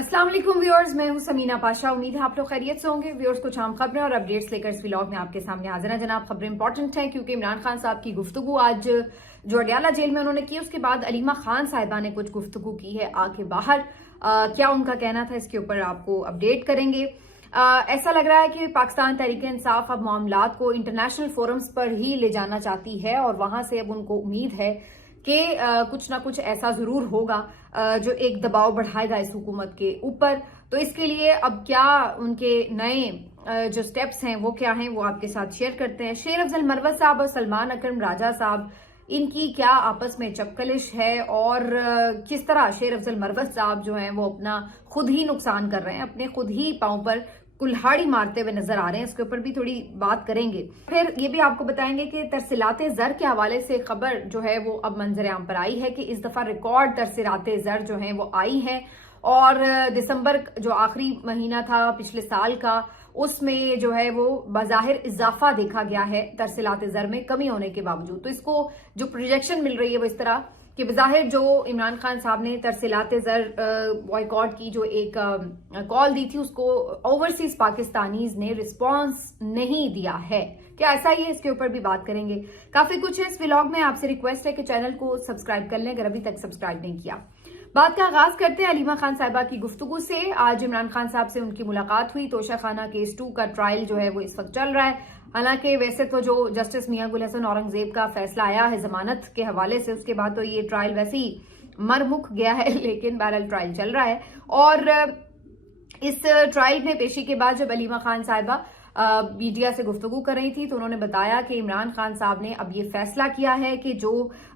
अस्सलाम वालेकुम व्यूअर्स, मैं हूं समीना पाशा। उम्मीद है आप लोग खैरियत से होंगे। व्यूअर्स, कुछ आम खबरें और अपडेट्स लेकर इस व्लॉग में आपके सामने हाजिर हैं। जनाब, खबरें इंपॉर्टेंट हैं क्योंकि इमरान खान साहब की गुफ्तगू आज जो अडियाला जेल में उन्होंने की, उसके बाद अलीमा खान साहिबा ने कुछ गुफ्तगू की है आके बाहर। क्या उनका कहना था, इसके ऊपर आपको अपडेट करेंगे। ऐसा लग रहा है कि पाकिस्तान तहरीक इंसाफ अब मामलात को इंटरनेशनल फोरम्स पर ही ले जाना चाहती है और वहां से अब उनको उम्मीद है कि कुछ ना कुछ ऐसा जरूर होगा जो एक दबाव बढ़ाएगा इस हुकूमत के ऊपर। तो इसके लिए अब क्या उनके नए जो स्टेप्स हैं वो क्या हैं, वो आपके साथ शेयर करते हैं। शेर अफजल मरवत साहब और सलमान अकरम राजा साहब, इनकी क्या आपस में चपकलिश है और किस तरह शेर अफजल मरवत साहब जो हैं वो अपना खुद ही नुकसान कर रहे हैं, अपने खुद ही पांव पर कुल्हाड़ी मारते हुए नजर आ रहे हैं। इसके ऊपर भी थोड़ी बात करेंगे। फिर ये भी आपको बताएंगे कि तरसीलाते ज़र के हवाले से खबर जो है वो अब मंजर आम पर आई है कि इस दफा रिकॉर्ड तरसीलाते ज़र जो हैं वो आई है और दिसंबर जो आखिरी महीना था पिछले साल का, उसमें जो है वो बाज़ाहिर इजाफा देखा गया है तरसीलाते ज़र में कमी होने के बावजूद। तो इसको जो प्रोजेक्शन मिल रही है वो इस तरह कि बज़ाहिर जो इमरान खान साहब ने तरसीलाते ज़र बॉयकॉट की जो एक कॉल दी थी, उसको ओवरसीज पाकिस्तानीज ने रिस्पांस नहीं दिया है। क्या ऐसा ही है, इसके ऊपर भी बात करेंगे। काफी कुछ है इस व्लॉग में। आपसे रिक्वेस्ट है कि चैनल को सब्सक्राइब कर लें अगर अभी तक सब्सक्राइब नहीं किया। बात का आगाज करते हैं अलीमा खान साहिबा की गुफ्तगू से। आज इमरान खान साहब से उनकी मुलाकात हुई। तोशा खाना केस 2 का ट्रायल जो है वो इस वक्त चल रहा है। हालांकि वैसे तो जो जस्टिस मियां गुल हसन औरंगजेब का फैसला आया है जमानत के हवाले से, उसके बाद तो ये ट्रायल वैसे ही मरमुख गया है, लेकिन बहरहाल ट्रायल चल रहा है। और इस ट्रायल में पेशी के बाद जब अलीमा खान साहिबा मीडिया से गुफ्तगू कर रही थी तो उन्होंने बताया कि इमरान खान साहब ने अब ये फैसला किया है कि जो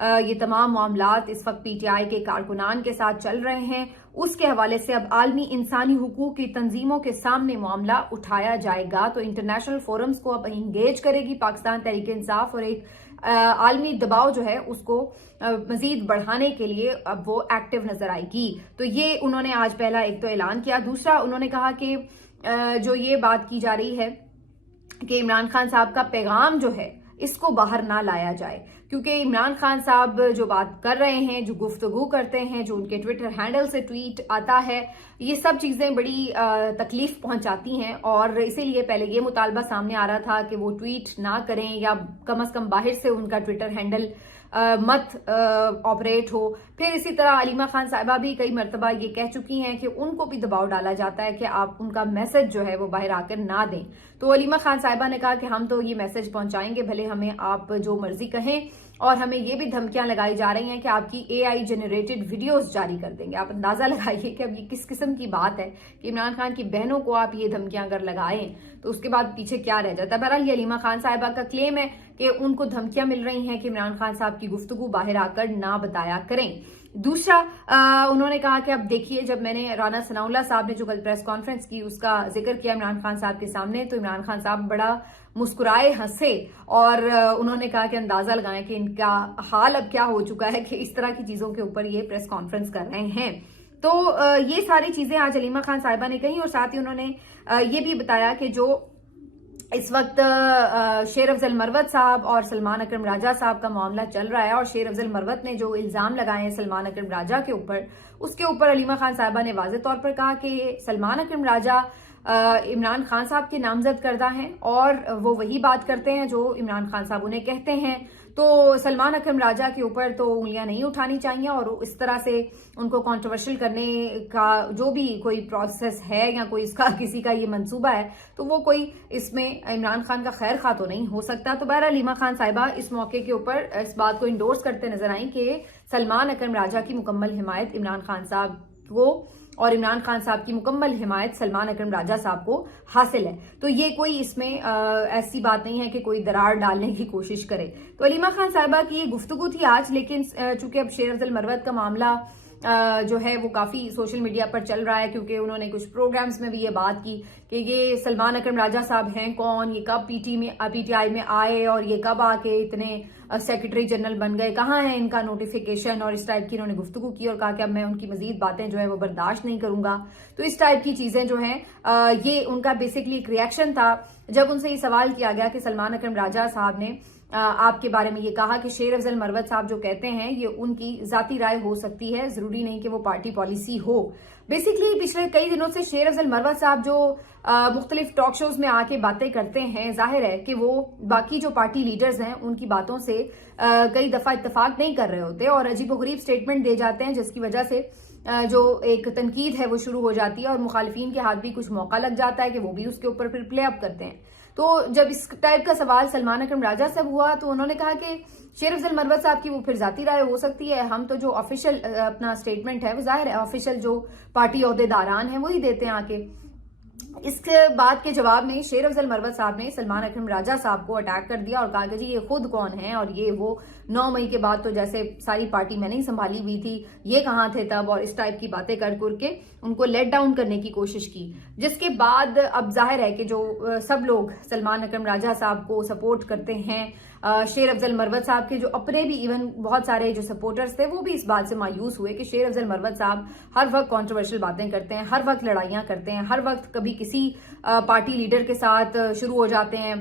ये तमाम मामलात इस वक्त पीटीआई के कारकुनान के साथ चल रहे हैं, उसके हवाले से अब आलमी इंसानी हुकूक की तंजीमों के सामने मामला उठाया जाएगा। तो इंटरनेशनल फोरम्स को अब इंगेज करेगी पाकिस्तान तहरीक इंसाफ और एक आलमी दबाव जो है उसको मजीद बढ़ाने के लिए अब वो एक्टिव नजर आएगी। तो ये उन्होंने आज पहला एक तो ऐलान किया। दूसरा, उन्होंने कहा कि जो ये बात की जा रही है कि इमरान खान साहब का पैगाम जो है इसको बाहर ना लाया जाए, क्योंकि इमरान खान साहब जो बात कर रहे हैं, जो गुफ्तगू करते हैं, जो उनके ट्विटर हैंडल से ट्वीट आता है, ये सब चीजें बड़ी तकलीफ पहुंचाती हैं। और इसीलिए पहले ये मुतालबा सामने आ रहा था कि वो ट्वीट ना करें या कम से कम बाहर से उनका ट्विटर हैंडल मत ऑपरेट हो। फिर इसी तरह अलीमा खान साहिबा भी कई मरतबा ये कह चुकी हैं कि उनको भी दबाव डाला जाता है कि आप उनका मैसेज जो है वो बाहर आकर ना दें। तो अलीमा खान साहिबा ने कहा कि हम तो ये मैसेज पहुंचाएंगे, भले हमें आप जो मर्जी कहें, और हमें ये भी धमकियां लगाई जा रही हैं कि आपकी एआई जनरेटेड वीडियोस जारी कर देंगे। आप अंदाजा लगाइए कि अब ये किस किस्म की बात है कि इमरान खान की बहनों को आप ये धमकियां अगर लगाएं तो उसके बाद पीछे क्या रह जाता है। बहरहाल ये अलीमा खान साहिबा का क्लेम है कि उनको धमकियां मिल रही हैं कि इमरान खान साहब की गुफ्तगू बाहर आकर ना बताया करें। दूसरा, उन्होंने कहा कि अब देखिए, जब मैंने राना सनाउल्लाह साहब ने जो कल प्रेस कॉन्फ्रेंस की उसका जिक्र किया इमरान खान साहब के सामने, तो इमरान खान साहब बड़ा मुस्कुराए, हंसे और उन्होंने कहा कि अंदाजा लगाएं कि इनका हाल अब क्या हो चुका है कि इस तरह की चीजों के ऊपर ये प्रेस कॉन्फ्रेंस कर रहे हैं। तो ये सारी चीजें आज अलीमा खान साहिबा ने कही। और साथ ही उन्होंने ये भी बताया कि जो इस वक्त शेर अफजल मरवत साहब और सलमान अकरम राजा साहब का मामला चल रहा है और शेर अफजल मरवत ने जो इल्जाम लगाए हैं सलमान अकरम राजा के ऊपर, उसके ऊपर अलीमा खान साहिबा ने वाज़ेह तौर पर कहा कि सलमान अकरम राजा इमरान खान साहब के नामजद करदा हैं और वो वही बात करते हैं जो इमरान खान साहब उन्हें कहते हैं। तो सलमान अकरम राजा के ऊपर तो उंगलियां नहीं उठानी चाहिए और इस तरह से उनको कंट्रोवर्शियल करने का जो भी कोई प्रोसेस है या कोई इसका किसी का ये मंसूबा है, तो वो कोई इसमें इमरान खान का खैर खा तो नहीं हो सकता। तो बहरहाल अलीमा खान साहिबा इस मौके के ऊपर इस बात को इंडोर्स करते नजर आई कि सलमान अकरम राजा की मुकम्मल हिमायत इमरान खान साहब को और इमरान खान साहब की मुकम्मल हिमायत सलमान अकरम राजा साहब को हासिल है। तो ये कोई इसमें ऐसी बात नहीं है कि कोई दरार डालने की कोशिश करे। तो अलीमा खान साहिबा की ये गुफ्तगू थी आज, लेकिन चूंकि अब शेर अफजल मरवत का मामला जो है वो काफी सोशल मीडिया पर चल रहा है, क्योंकि उन्होंने कुछ प्रोग्राम्स में भी ये बात की कि ये सलमान अकरम राजा साहब हैं कौन, ये कब पीटीआई में आए और ये कब आके इतने सेक्रेटरी जनरल बन गए, कहाँ है इनका नोटिफिकेशन, और इस टाइप की इन्होंने गुफ्तगू की और कहा कि अब मैं उनकी मजीद बातें जो है वो बर्दाश्त नहीं करूंगा। तो इस टाइप की चीजें जो हैं ये उनका बेसिकली एक रिएक्शन था जब उनसे ये सवाल किया गया कि सलमान अकरम राजा साहब ने आपके बारे में ये कहा कि शेर अफजल मरवत साहब जो कहते हैं ये उनकी जाती राय हो सकती है, जरूरी नहीं कि वो पार्टी पॉलिसी हो। बेसिकली पिछले कई दिनों से शेर अफजल मरवत साहब जो मुख्तलिफ टॉक शोज में आके बातें करते हैं, जाहिर है कि वो बाकी जो पार्टी लीडर्स हैं उनकी बातों से कई दफा इत्तेफाक नहीं कर रहे होते और अजीबोगरीब स्टेटमेंट दे जाते हैं, जिसकी वजह से जो एक तनकीद है वो शुरू हो जाती है और मुखालिफिन के हाथ भी कुछ मौका लग जाता है कि वो भी उसके ऊपर फिर प्ले अप करते हैं। तो जब इस टाइप का सवाल सलमान अकरम राजा से हुआ तो उन्होंने कहा कि शेर अफजल मरवत साहब की वो फिर जाती राय हो सकती है, हम तो जो ऑफिशियल अपना स्टेटमेंट है वो जाहिर है ऑफिशियल जो पार्टी ओहदेदारान हैं वही देते हैं आके। इस बात के जवाब में शेर अफजल मरवत साहब ने सलमान अकरम राजा साहब को अटैक कर दिया और कहा कि जी ये खुद कौन है और ये वो 9 मई के बाद तो जैसे सारी पार्टी मैंने ही संभाली हुई थी, ये कहाँ थे तब, और इस टाइप की बातें कर के उनको लेट डाउन करने की कोशिश की। जिसके बाद अब जाहिर है कि जो सब लोग सलमान अकरम राजा साहब को सपोर्ट करते हैं, शेर अफजल मरवत साहब के जो अपने भी इवन बहुत सारे जो सपोर्टर्स थे वो भी इस बात से मायूस हुए कि शेर अफजल मरवत साहब हर वक्त कंट्रोवर्शियल बातें करते हैं, हर वक्त लड़ाइयां करते हैं, हर वक्त कभी किसी पार्टी लीडर के साथ शुरू हो जाते हैं,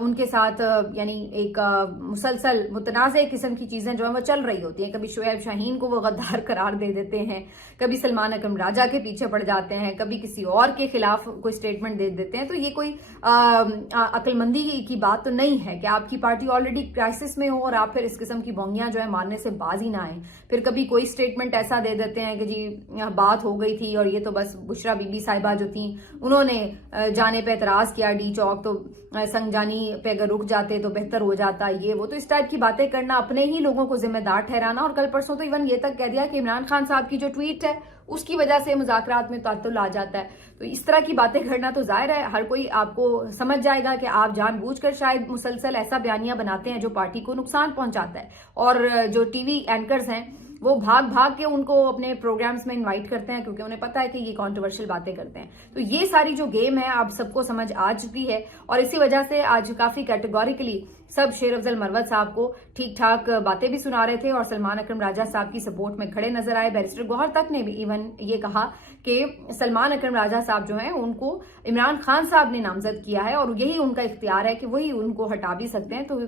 उनके साथ यानी एक मुसलसल मुतनाज़ किस्म की चीजें जो है वो चल रही होती हैं। कभी शुएब शाहीन को वो गद्दार करार दे देते हैं, कभी सलमान अकरम राजा के पीछे पड़ जाते हैं, कभी किसी और के खिलाफ कोई स्टेटमेंट दे देते हैं। तो ये कोई अक्लमंदी की बात तो नहीं है कि आपकी पार्टी ऑलरेडी क्राइसिस में हो और आप फिर इस किस्म की बोंगियां जो है मारने से बाज ही ना आए। फिर कभी कोई स्टेटमेंट ऐसा दे देते हैं कि जी बात हो गई थी और ये तो बस बुशरा बीबी साहिबा जो थी उन्होंने जाने पे एतराज किया डी चौक, तो संगजानी पे अगर रुक जाते तो बेहतर हो जाता, ये वो। तो इस टाइप की बातें करना, अपने ही लोगों को जिम्मेदार ठहराना, और कल परसों तो इवन ये तक कह दिया कि इमरान खान साहब की जो ट्वीट है उसकी वजह से मुज़ाकरात में तातुल आ जाता है। तो इस तरह की बातें करना तो जाहिर है हर कोई आपको समझ जाएगा कि आप जानबूझकर शायद मुसलसल ऐसा बयानिया बनाते हैं जो पार्टी को नुकसान पहुंचाता है, और जो टीवी एंकर्स हैं वो भाग भाग के उनको अपने प्रोग्राम्स में इनवाइट करते हैं क्योंकि उन्हें पता है कि ये कंट्रोवर्शियल बातें करते हैं। तो ये सारी जो गेम है आप सबको समझ आ चुकी है और इसी वजह से आज काफी कैटेगोरिकली सब शेर अफजल मरवत साहब को ठीक ठाक बातें भी सुना रहे थे और सलमान अकरम राजा साहब की सपोर्ट में खड़े नजर आए। बैरिस्टर गौहर तक ने भी इवन ये कहा कि सलमान अकरम राजा साहब जो हैं उनको इमरान खान साहब ने नामजद किया है और यही उनका इख्तियार है कि वही उनको हटा भी सकते हैं। तो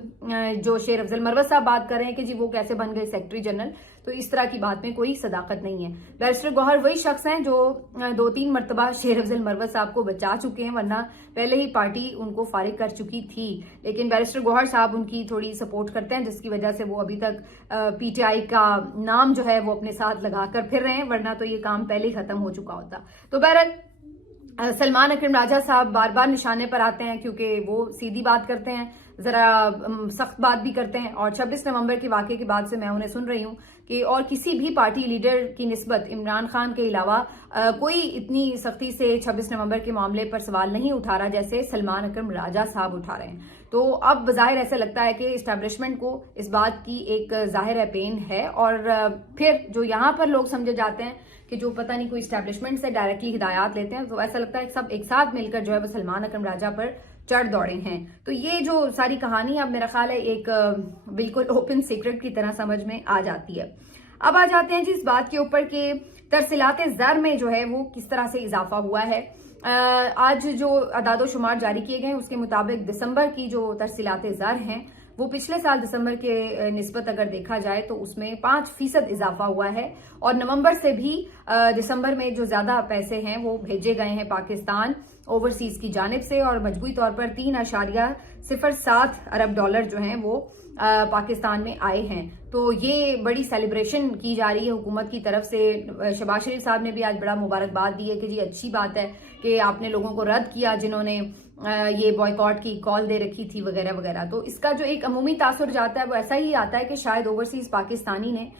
जो शेर अफजल मरवत साहब बात कर रहे हैं कि जी वो कैसे बन गए सेक्रेटरी जनरल, तो इस तरह की बात में कोई सदाकत नहीं है। बैरिस्टर गौहर वही शख्स हैं जो 2-3 मरतबा शेर अफजल मरवत साहब को बचा चुके हैं, वरना पहले ही पार्टी उनको फारिग कर चुकी थी। लेकिन बैरिस्टर गौहर साहब उनकी थोड़ी सपोर्ट करते हैं जिसकी वजह से वो अभी तक पीटीआई का नाम जो है वो अपने साथ लगाकर फिर रहे हैं, वरना तो ये काम पहले ही खत्म हो चुका होता। तो बहरहाल सलमान अकरम राजा साहब बार बार निशाने पर आते हैं क्योंकि वो सीधी बात करते हैं, जरा सख्त बात भी करते हैं। और 26 नवंबर के वाक़े के बाद से मैं उन्हें सुन रही हूँ कि और किसी भी पार्टी लीडर की निस्बत इमरान खान के अलावा कोई इतनी सख्ती से 26 नवंबर के मामले पर सवाल नहीं उठा रहा जैसे सलमान अकरम राजा साहब उठा रहे हैं। तो अब ज़ाहिर ऐसा लगता है कि इस्टेब्लिशमेंट को इस बात की एक ज़ाहिर है पेन है, और फिर जो यहाँ पर लोग समझे जाते हैं कि जो पता नहीं कोई इस्टेब्लिशमेंट से डायरेक्टली हिदायत लेते हैं, तो ऐसा लगता है कि सब एक साथ मिलकर जो है वो सलमान अकरम राजा पर चढ़ दौड़े हैं। तो ये जो सारी कहानी अब मेरा ख्याल है एक बिल्कुल ओपन सीक्रेट की तरह समझ में आ जाती है। अब आ जाते हैं जी इस बात के ऊपर कि तरसीलात ज़र में जो है वो किस तरह से इजाफा हुआ है। आज जो अदाद शुमार जारी किए गए उसके मुताबिक दिसंबर की जो तरसीलात ज़र हैं वो पिछले साल दिसंबर के निस्बत अगर देखा जाए तो उसमें 5% इजाफा हुआ है, और नवंबर से भी दिसंबर में जो ज्यादा पैसे हैं वो भेजे गए हैं पाकिस्तान ओवरसीज की जानिब से, और मजबूरी तौर पर 3.07 अरब डॉलर जो हैं वो पाकिस्तान में आए हैं। तो ये बड़ी सेलिब्रेशन की जा रही है हुकूमत की तरफ से। शहबाज शरीफ साहब ने भी आज बड़ा मुबारकबाद दी है कि जी अच्छी बात है कि आपने लोगों को रद्द किया जिन्होंने ये बॉयकॉट की कॉल दे रखी थी वगैरह वगैरह। तो इसका जो एक अमूमी तासुर जाता है वो ऐसा ही आता है कि शायद ओवरसीज पाकिस्तानी ने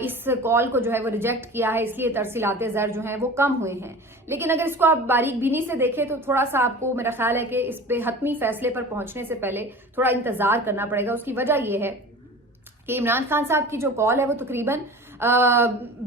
इस कॉल को जो है वो रिजेक्ट किया है, इसलिए तरसीलात ज़र जो हैं वो कम हुए हैं। लेकिन अगर इसको आप बारीक बीनी से देखें तो थोड़ा सा आपको मेरा ख्याल है कि इस पे हतमी फैसले पर पहुंचने से पहले थोड़ा इंतजार करना पड़ेगा। उसकी वजह यह है कि इमरान खान साहब की जो कॉल है वो तकरीबन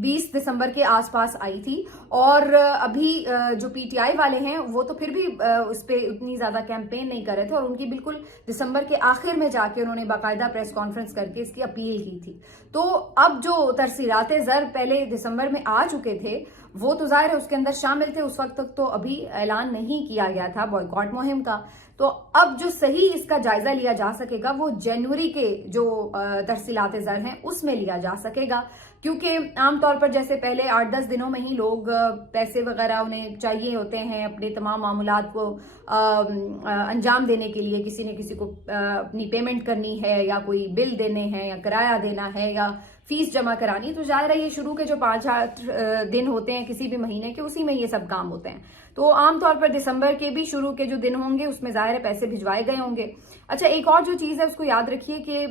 20 दिसंबर के आसपास आई थी, और अभी जो पीटीआई वाले हैं वो तो फिर भी उस पर उतनी ज्यादा कैंपेन नहीं कर रहे थे, और उनकी बिल्कुल दिसंबर के आखिर में जाके उन्होंने बाकायदा प्रेस कॉन्फ्रेंस करके इसकी अपील की थी। तो अब जो तरसीलात ज़र पहले दिसंबर में आ चुके थे وہ تو ظاہر ہے اس کے اندر شامل تھے. اس وقت تک تو ابھی اعلان نہیں کیا گیا تھا بوائکاٹ مہم کا. تو اب جو صحیح اس کا جائزہ لیا جا سکے گا وہ جنوری کے جو ترسیلات زر ہیں اس میں لیا جا سکے گا, کیونکہ عام طور پر جیسے پہلے 8-10 دنوں میں ہی لوگ پیسے وغیرہ انہیں چاہیے ہوتے ہیں اپنے تمام معاملات کو انجام دینے کے لیے. کسی نے کسی کو اپنی پیمنٹ کرنی ہے یا کوئی بل دینے ہیں یا کرایہ دینا ہے یا فیس جمع کرانی, تو ظاہر ہے یہ شروع کے جو 5-8 دن ہوتے ہیں کسی بھی مہینے کے اسی میں یہ سب کام ہوتے ہیں. تو عام طور پر دسمبر کے بھی شروع کے جو دن ہوں گے اس میں ظاہر ہے پیسے بھجوائے گئے ہوں گے. اچھا, ایک اور جو چیز ہے اس کو یاد رکھیے کہ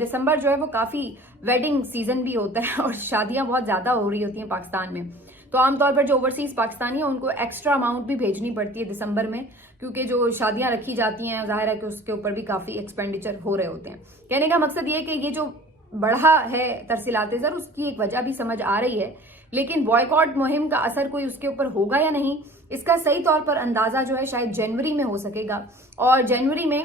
دسمبر جو ہے وہ کافی ویڈنگ سیزن بھی ہوتا ہے اور شادیاں بہت زیادہ ہو رہی ہوتی ہیں پاکستان میں. تو عام طور پر جو اوورسیز پاکستانی ہیں ان کو ایکسٹرا اماؤنٹ بھی بھیجنی پڑتی ہے دسمبر میں, کیونکہ جو شادیاں رکھی جاتی ہیں ظاہر ہے کہ اس کے اوپر بھی کافی ایکسپینڈیچر ہو رہے ہوتے ہیں. کہنے کا مقصد یہ کہ یہ جو بڑھا ہے ترسیلات زر اس کی ایک وجہ بھی سمجھ آ رہی ہے, لیکن بوائکاٹ مہم کا اثر کوئی اس کے اوپر ہوگا یا نہیں اس کا صحیح طور پر اندازہ جو ہے شاید جنوری میں ہو سکے گا. اور جنوری میں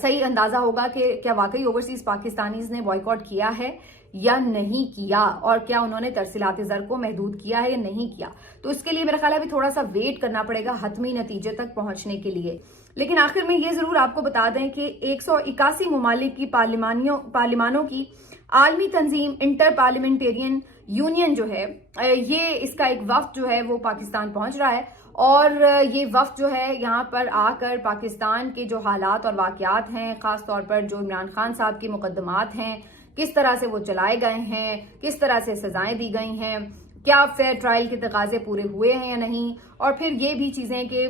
صحیح اندازہ ہوگا کہ کیا واقعی اوورسیز پاکستانیز نے بوائکاٹ کیا ہے یا نہیں کیا, اور کیا انہوں نے ترسیلات زر کو محدود کیا ہے یا نہیں کیا. تو اس کے لیے میرا خیال ہے ابھی تھوڑا سا ویٹ کرنا پڑے گا حتمی نتیجے تک پہنچنے کے لیے. لیکن آخر میں یہ ضرور آپ کو بتا دیں کہ 181 ممالک کی پارلیمانوں کی عالمی تنظیم انٹر پارلیمنٹیرین یونین جو ہے یہ اس کا ایک وفد جو ہے وہ پاکستان پہنچ رہا ہے. اور یہ وفد جو ہے یہاں پر آ کر پاکستان کے جو حالات اور واقعات ہیں, خاص طور پر جو عمران خان صاحب کے مقدمات ہیں, کس طرح سے وہ چلائے گئے ہیں, کس طرح سے سزائیں دی گئی ہیں, کیا فیئر ٹرائل کے تقاضے پورے ہوئے ہیں یا نہیں, اور پھر یہ بھی چیزیں کہ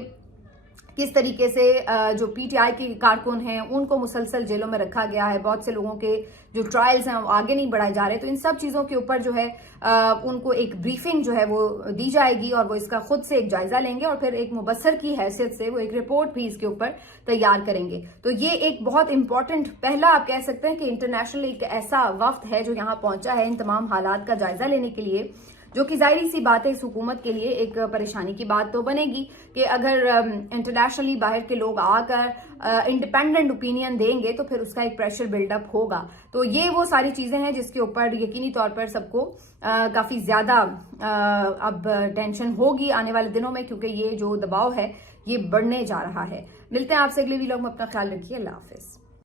کس طریقے سے جو پی ٹی آئی کے کارکن ہیں ان کو مسلسل جیلوں میں رکھا گیا ہے, بہت سے لوگوں کے جو ٹرائلز ہیں وہ آگے نہیں بڑھائے جا رہے. تو ان سب چیزوں کے اوپر جو ہے ان کو ایک بریفنگ جو ہے وہ دی جائے گی اور وہ اس کا خود سے ایک جائزہ لیں گے اور پھر ایک مبصر کی حیثیت سے وہ ایک رپورٹ بھی اس کے اوپر تیار کریں گے. تو یہ ایک بہت امپورٹنٹ پہلا آپ کہہ سکتے ہیں کہ انٹرنیشنل ایک ایسا وفد ہے جو یہاں پہنچا ہے ان تمام حالات کا جائزہ لینے کے لیے, جو کہ ظاہری سی بات ہے اس حکومت کے لیے ایک پریشانی کی بات تو بنے گی کہ اگر انٹرنیشنلی باہر کے لوگ آ کر انڈیپینڈنٹ اوپینین دیں گے تو پھر اس کا ایک پریشر بلڈ اپ ہوگا. تو یہ وہ ساری چیزیں ہیں جس کے اوپر یقینی طور پر سب کو کافی زیادہ اب ٹینشن ہوگی آنے والے دنوں میں, کیونکہ یہ جو دباؤ ہے یہ بڑھنے جا رہا ہے. ملتے ہیں آپ سے اگلے ویلاگ میں, اپنا خیال رکھیے, اللہ حافظ.